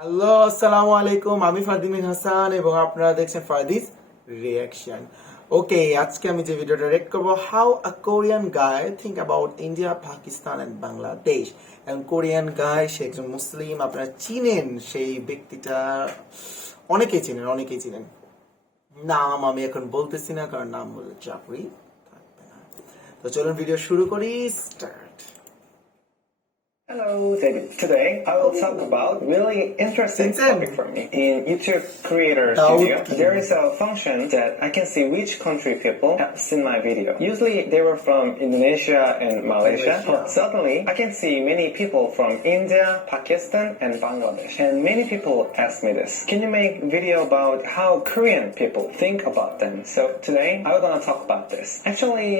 Hello, আসসালামু আলাইকুম। আমি ফারদিন হাসান এবং আপনারা দেখছেন ফারদিস রিয়াকশন। ওকে, আজকে আমি যে ভিডিওটা রেড করব, how a Korean guy think about India, Pakistan and Bangladesh. এবং কোরিয়ান গায়, সে একজন মুসলিম। আপনারা চিনেন সেই ব্যক্তিটা, অনেকেই চিনেন। নাম আমি এখন বলতেছি না, কারণ নাম বললে চাকরি থাকবে না। তো চলুন ভিডিও শুরু করি। Start. Hello, David. Today I will talk about really interesting topic for me. In YouTube Creator Studio, there is a function that I can see which country people have seen my video. Usually they were from Indonesia and Malaysia, but suddenly I can see many people from India, Pakistan, and Bangladesh. And many people ask me this: can you make video about how Korean people think about them? So today I'm gonna talk about this. Actually,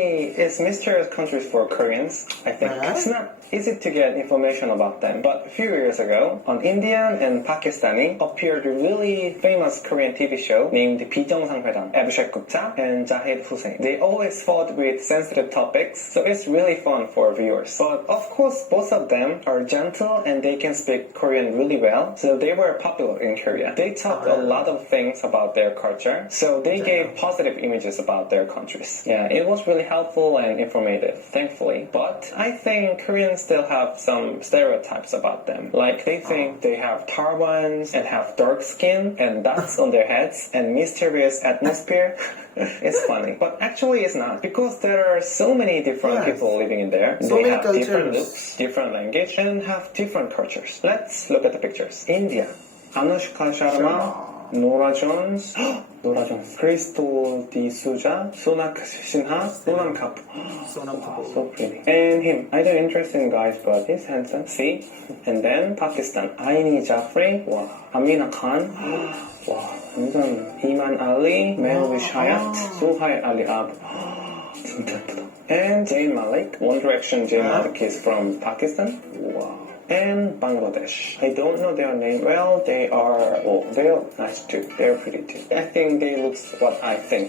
it's mysterious countries for Koreans. I think it's not easy to get information about them. But a few years ago, an Indian and Pakistani appeared a really famous Korean TV show named 비정상회담. Abhishek Gupta and Zahid Hussein. They always fought with sensitive topics, so it's really fun for viewers. But of course, both of them are gentle and they can speak Korean really well, so they were popular in Korea. They talked a lot of things about their culture, so they gave positive images about their countries. Yeah, it was really helpful and informative, thankfully. But I think Koreans still have some stereotypes about them. Like they think they have turbans and have dark skin and dots on their heads and mysterious atmosphere. It's funny, but actually it's not, because there are so many different people living in there. So they many have cultures. different looks, different language, and have different cultures. Let's look at the pictures. India. Anushka Sharma, Nora Jones, Nora Jones, Crystal D'Souza, Sonak Sinha, Sonam Kapoor. So pretty. And him. I don't interesting guys, but he's handsome. See? And then Pakistan. Aini Jafri. Wow. Amina Khan. Wow. 완전 Iman Ali, Mehwish Hayat, Suhail Ali Abu. 진짜 예쁘다. And Zayn Malik. One Direction Zayn Malik is from Pakistan. Wow. And Bangladesh. I don't know their name well. They're nice too. They're pretty too. I think they look what I think.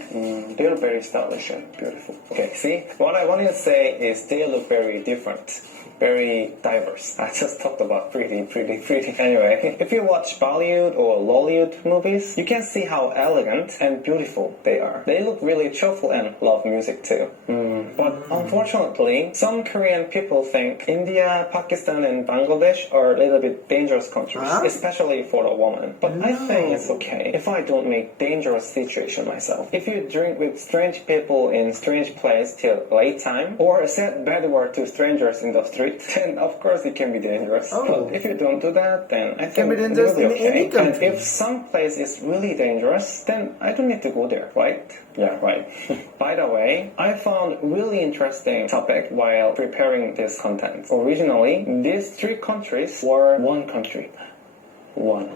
They're very stylish and beautiful. Okay, see? What I wanted to say is they look very different. Very diverse. I just talked about pretty. Anyway, if you watch Bollywood or Lollywood movies, you can see how elegant and beautiful they are. They look really cheerful and love music too. But unfortunately, some Korean people think India, Pakistan, and Bangladesh are a little bit dangerous countries, especially for a woman. But I think it's okay if I don't make dangerous situation myself. If you drink with strange people in strange place till late time, or say bad word to strangers in the street, then of course it can be dangerous. But if you don't do that, then I think be dangerous it'll be in any okay. And country. if some place is really dangerous, then I don't need to go there, right? Yeah, right. By the way, I found really interesting topic while preparing this content. Originally, these three countries were one country.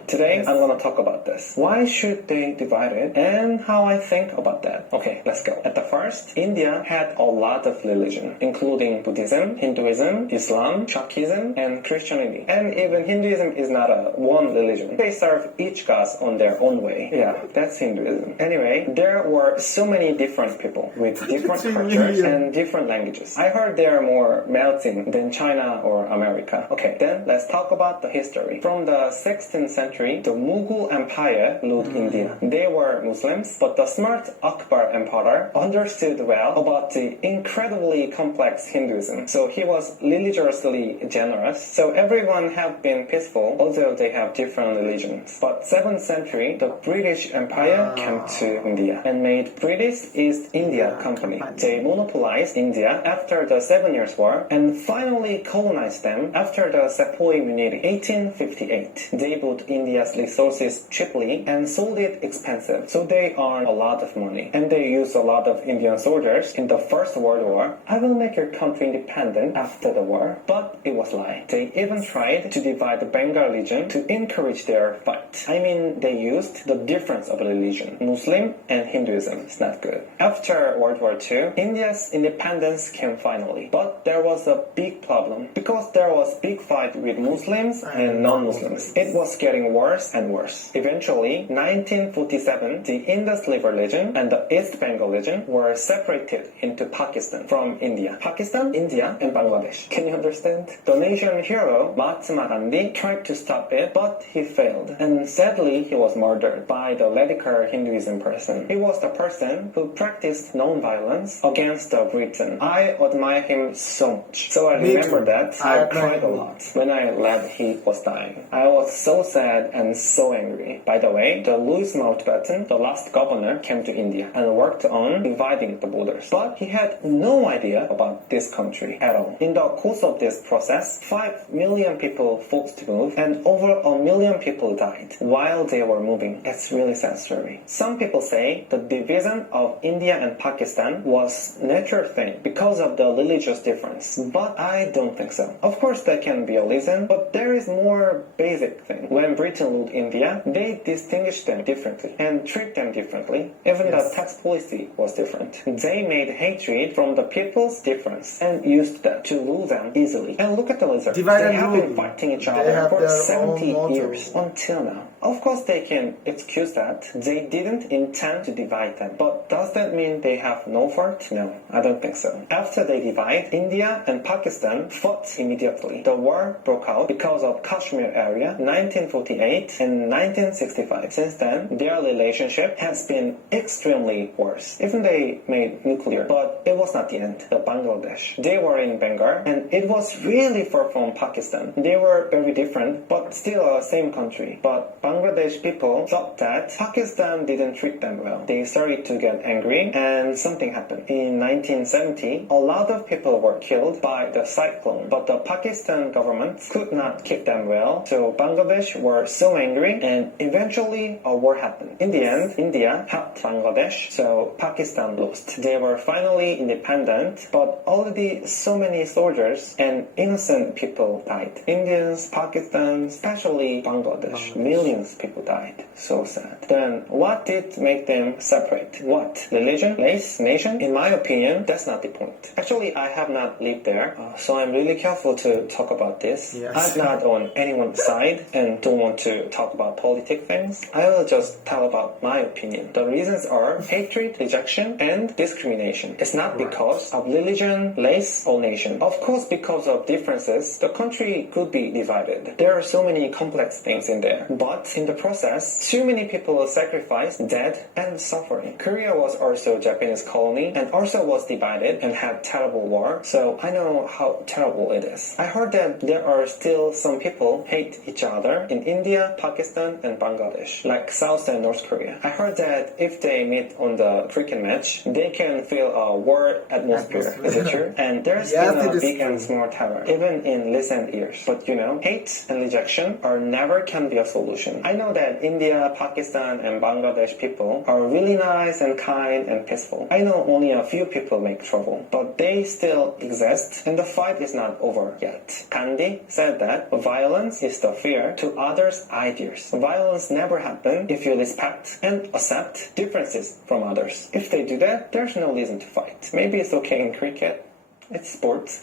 Today, I'm gonna talk about this. Why should they divide it and how I think about that. Okay, let's go. At the first, India had a lot of religion, including Buddhism, Hinduism, Islam, Shaktism, and Christianity. And even Hinduism is not a one religion. They serve each god on their own way. Yeah, that's Hinduism. Anyway, there were so many different people with different cultures and different languages. I heard they are more melting than China or America. Okay, then let's talk about the history. From the 16th century, the Mughal Empire ruled India. They were Muslims, but the smart Akbar Emperor understood well about the incredibly complex Hinduism. So he was religiously generous. So everyone have been peaceful, although they have different religions. But 7th century, the British Empire came to India and made British East India Company. They monopolized India after the 7 Years' War and finally colonized them after the Sepoy Mutiny, 1858. They bought India's resources cheaply and sold it expensive, so they earned a lot of money. And they used a lot of Indian soldiers in the First World War. I will make your country independent after the war, but it was a lie. They even tried to divide the Bengal region to encourage their fight. I mean, they used the difference of religion, Muslim and Hinduism. It's not good. After World War II, India's independence came finally, but there was a big problem because there was big fight with Muslims and non-Muslims. It was was getting worse and worse. Eventually, 1947, the Indus River region and the East Bengal region were separated into Pakistan from India. Pakistan, India, and Bangladesh. Can you understand? The nation hero, Mahatma Gandhi, tried to stop it, but he failed. And sadly, he was murdered by the Ladikar Hinduism person. He was the person who practiced non-violence against Britain. I admire him so much. So I Me remember too. that I cried a lot when I read he was dying. I was so sad and so angry. By the way, the Louis Mountbatten, the last governor, came to India and worked on dividing the borders. But he had no idea about this country at all. In the course of this process, 5 million people forced to move and over 1 million people died while they were moving. It's really sad story. Some people say the division of India and Pakistan was natural thing because of the religious difference. But I don't think so. Of course, there can be a reason, but there is more basic thing. When Britain ruled India, they distinguished them differently and treat them differently. Even the tax policy was different. They made hatred from the people's difference and used that to rule them easily. And look at the result. Divide They and have rule. been fighting each They other have for their own 70 motto. years until now. Of course, they can excuse that. They didn't intend to divide them. But does that mean they have no fault? No, I don't think so. After they divide, India and Pakistan fought immediately. The war broke out because of Kashmir area, 1948 and 1965. Since then, their relationship has been extremely worse. Even they made nuclear, but it was not the end. The Bangladesh. They were in Bengal, and it was really far from Pakistan. They were very different, but still a same country. But Bangladesh people thought that Pakistan didn't treat them well. They started to get angry, and something happened. In 1970, a lot of people were killed by the cyclone, but the Pakistan government could not keep them well, so Bangladesh were so angry, and eventually a war happened. In the end, India helped Bangladesh, so Pakistan lost. They were finally independent, but already so many soldiers and innocent people died. Indians, Pakistan, especially Bangladesh. Millions of people died. So sad. Then what did make them separate? What? Religion? Race? Nation? In my opinion, that's not the point. Actually, I have not lived there, so I'm really careful to talk about this. Yes. I'm not on anyone's side and don't want to talk about politic things. I will just tell about my opinion. The reasons are hatred, rejection, and discrimination. It's not because of religion, race, or nation. Of course, because of differences, the country could be divided. There are so many complex things in there. But in the process, too many people were sacrificed, dead, and suffering. Korea was also a Japanese colony and also was divided and had terrible war. So I know how terrible it is. I heard that there are still some people hate each other in India, Pakistan, and Bangladesh, like South and North Korea. I heard that if they meet on the cricket match, they can feel a war atmosphere. Is it true? And there's Yes, been it a is big true. and small terror, even in recent years. But you know, hate and rejection are never can be a solution. I know that India, Pakistan, and Bangladesh people are really nice and kind and peaceful. I know only a few people make trouble, but they still exist, and the fight is not over yet. Gandhi said that violence is the fear to others' ideas. Violence never happens if you respect and accept differences from others. If they do that, there's no reason to fight. Maybe it's okay in cricket. It's sports.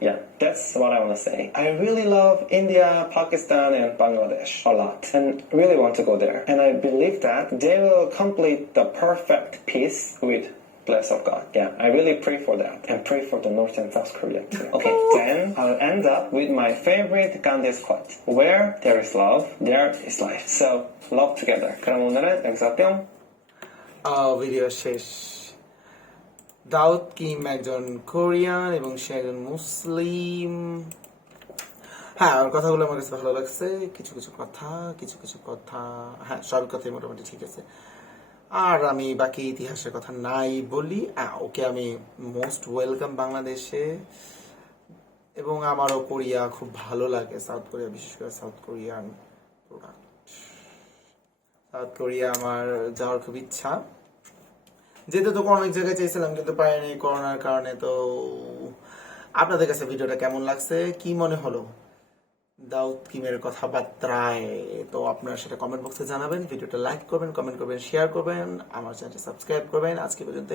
Yeah, that's what I want to say. I really love India, Pakistan, and Bangladesh a lot, and really want to go there. And I believe that they will complete the perfect peace with bless of God. Yeah, I really pray for that, and pray for the North and South Korea too. Okay, then I'll end up with my favorite Gandhi's quote. Where there is love, there is life. So, love together. 그럼 오늘은 여기서 뿅. Video শেষ। দাউদ Kim একজন Korean এবং সে একজন মুসলিম। হ্যাঁ, ওর কথাগুলো আমার কাছে ভালো লাগছে। কিছু কিছু কথা হ্যাঁ, সব কথাই মোটামুটি ঠিক আছে। আর আমি বাকি ইতিহাসের কথা নাই বলি। ওকে আমি মোস্ট ওয়েলকাম বাংলাদেশে, এবং আমারও কোরিয়া খুব ভালো লাগে। সাউথ কোরিয়া, বিশেষ করে south Korean product. South Korea আমার যাওয়ার খুব ইচ্ছা। যেতে তো অনেক জায়গায় চাইছিলাম, কিন্তু পাইনি করোনার কারণে। তো আপনাদের কাছে ভিডিওটা কেমন লাগছে, কি মনে হলো দাউদ কিমের কথাবার্তায়? তো আপনারা সেটা কমেন্ট বক্সে জানাবেন। ভিডিওটা লাইক করবেন, কমেন্ট করবেন, শেয়ার করবেন, আমার চ্যানেলটা সাবস্ক্রাইব করবেন। আজকে পর্যন্ত